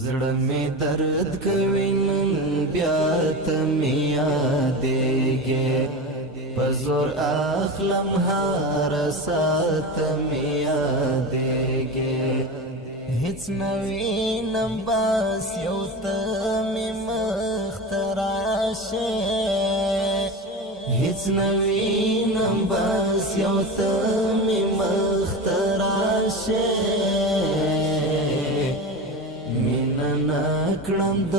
زړه می درد کوي نن بیا ته می یادېږې په زور اخلم هر ساعت می یادېږې هیڅ نه وینم بس یو ته می مخ ته راشې هیڅ نه وینم بس یو ته می مخ ته راشې نکړم د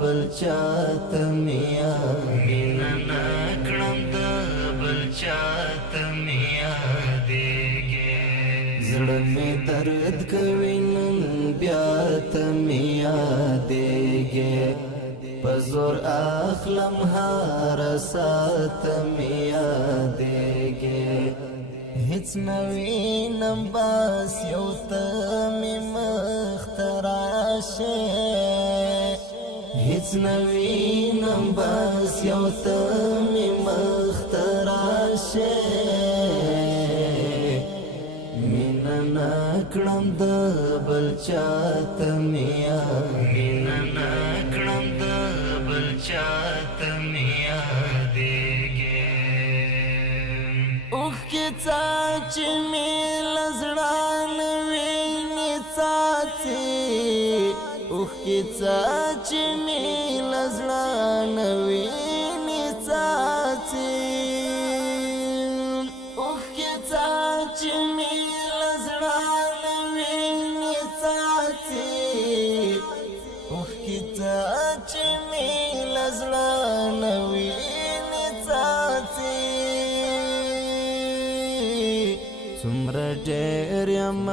بل چاته میا مینا نکړم د بل چاته میا دیږي زړه می درد کوي نن بیا ته میا دیږي په زور اخلم هر ساعت میا دیږي هیڅ نه وینم بس یو ته می مخ ته راشې هیڅ نه وینم بس یو ته می مخ ته راشې مینا نکړم د بل چاته میا مینا نکړم د بل چاته میا دیږي اوخ کې څاڅي می لزړان ویني څاڅي اوخ کې څاڅي می لزړان ویني څاڅي اوخ کې څاڅي می لزړان ویني څاڅي اوخ کې څاڅي می لزړان ویني څاڅي څومره ډېر یم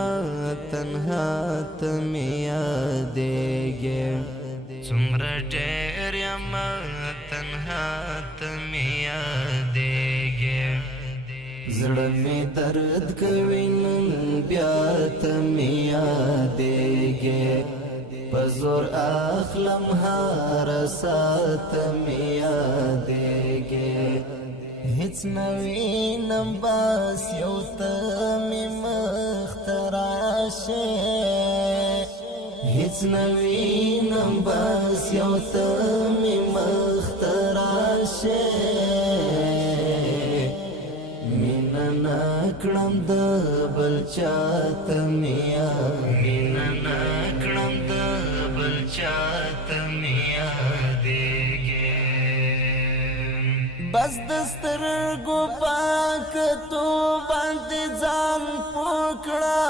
تنها ته مې یادېږې څومره ډېر یم تنها ته مې یادېږې زړه مې درد کوي نن بیا ته مې یادېږې په زور اخلم هر ساعت مې یادېږې هیڅ نه وینم بس یو ته می مخ ته راشې هیڅ نه وینم بس یو ته می مخ ته راشې مینا نکړم د بل چاته میا مینا نکړم د بل چاته میا دیږي بس دسترګو پاک تو باندې ځان پکړه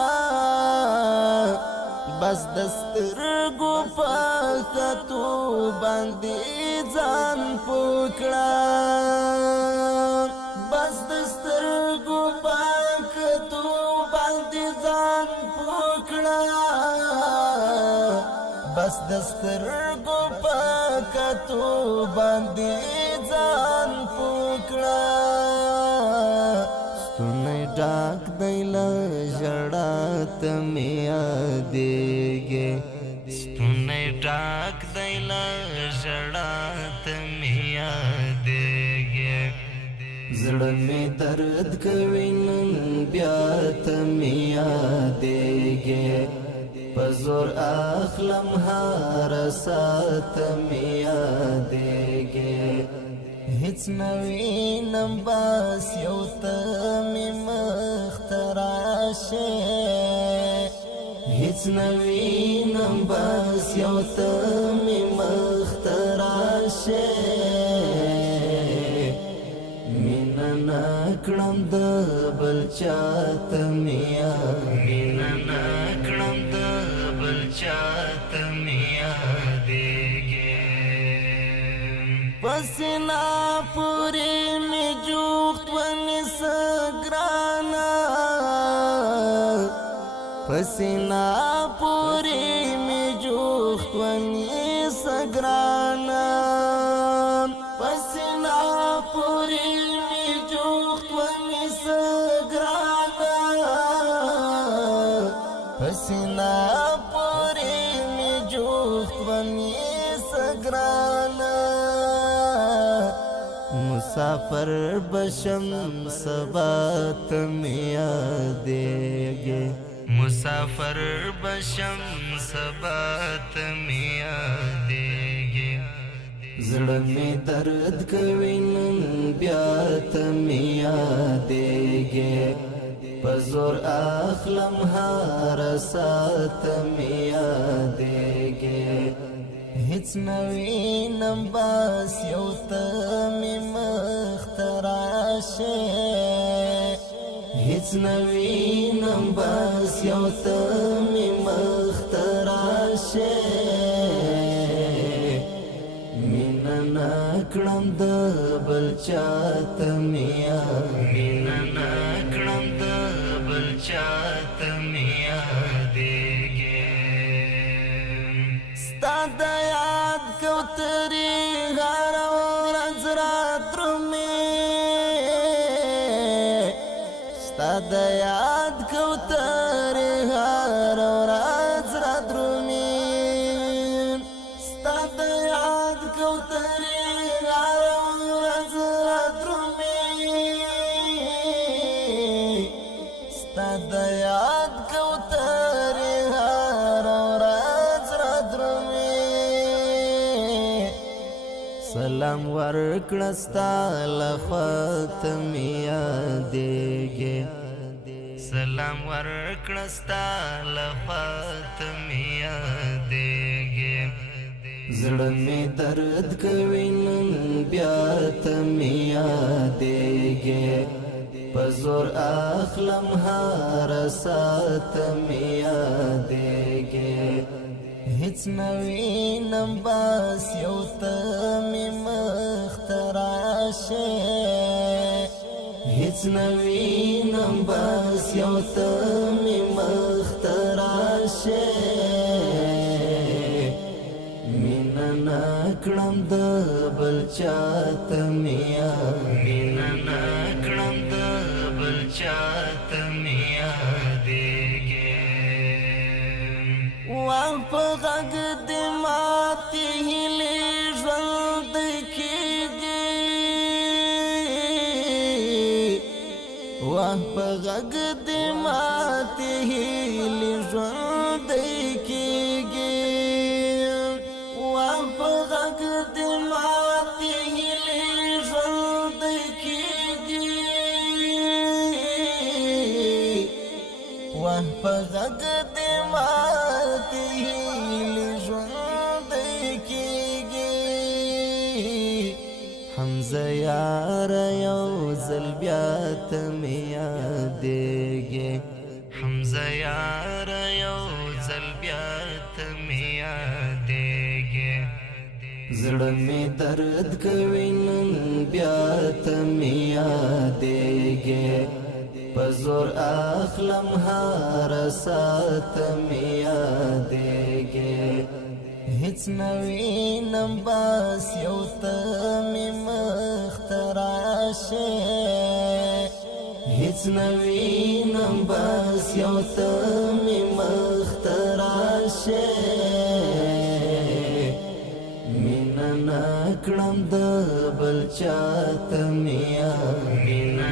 بس دسترګو پاک تو باندې ځان پکړه بس دسترګو پاک تو باندې ځان پکړه بس دسترګو پاک تو باندې ځان پکړه ستونی ډاک دی له ژړا ته مې یادېږې ستونی ډاک دی له ژړا ته مې یادېږې زړه مې درد کوي نن بیا ته مې یادېږې په زور اخلم هر ساعت مې یادېږې هیڅ نه وینم بس یو ته می مخ ته راشې هیڅ نه وینم بس یو ته می مخ ته راشې مینا نکړم د بل چاته میا مینا نکړم د بل چاته میا دیږي پسنا پوری می جوخت ونیسا گرانا پسنا پوری می جوخت ونیسا گرانا پسنا پوری می جوخت ونیسا گرانا پسنا پوری می جوخت ونیسا گرانا مسافر بشم سبا ته مې یادېږې مسافر بشم سبات می یادېږي زړه می درد کوي نن بیا ته می یادېږي په زور اخلم هر ساعت می یادېږي هیڅ نوینم بس یو ته می مخ ته راشې هیڅ نوینم بس یو ته می مخ ته راشې مینه نکړم د بل چاته می مینه نکړم د بل چاته می یادېږي ستا د یاد کوترې هره ورځ رادرومې ستا د یاد کوترې هره ورځ رادرومې ستا د یاد کوترې هره ورځ رادرومې ستا د یاد کوترې هره ورځ رادرومې سلام ورکړه ستا لخوا ته می یادېږي سلام ورکړه ستا لخوا ته می یادېږي زړه می درد کوي نن بیا ته می یادېږي په زور اخلم هر ساعت می یادېږي هیڅ نوینم بس یو ته می مخ ته راشې هیڅ نوینم بس یو ته می مخ ته راشې مینه نکړم د بل چاته می مینه نکړم د بل چاته می یادېږي واه په غږ د ماتې هیلې ژوند کېږي واه په غږ د ماتې هیلې ژوند کېږي واه په غږ د ماتې هیلې ژوند کېږي واه په غږ د ماتې هیلې ژوند کېږي حمزه یار یو ځل بیا ته می یادېږي حمزه یار یو ځل بیا ته می یادېږي زړه می درد کوي نن بیا ته می یادېږي په زور اخلم هر ساعت می یادېږي هیڅ نوینم بس یو ته می مخ ته راشې هیڅ نوینم بس یو ته می مخ ته راشې مینه نکړم د بل چاته می مینه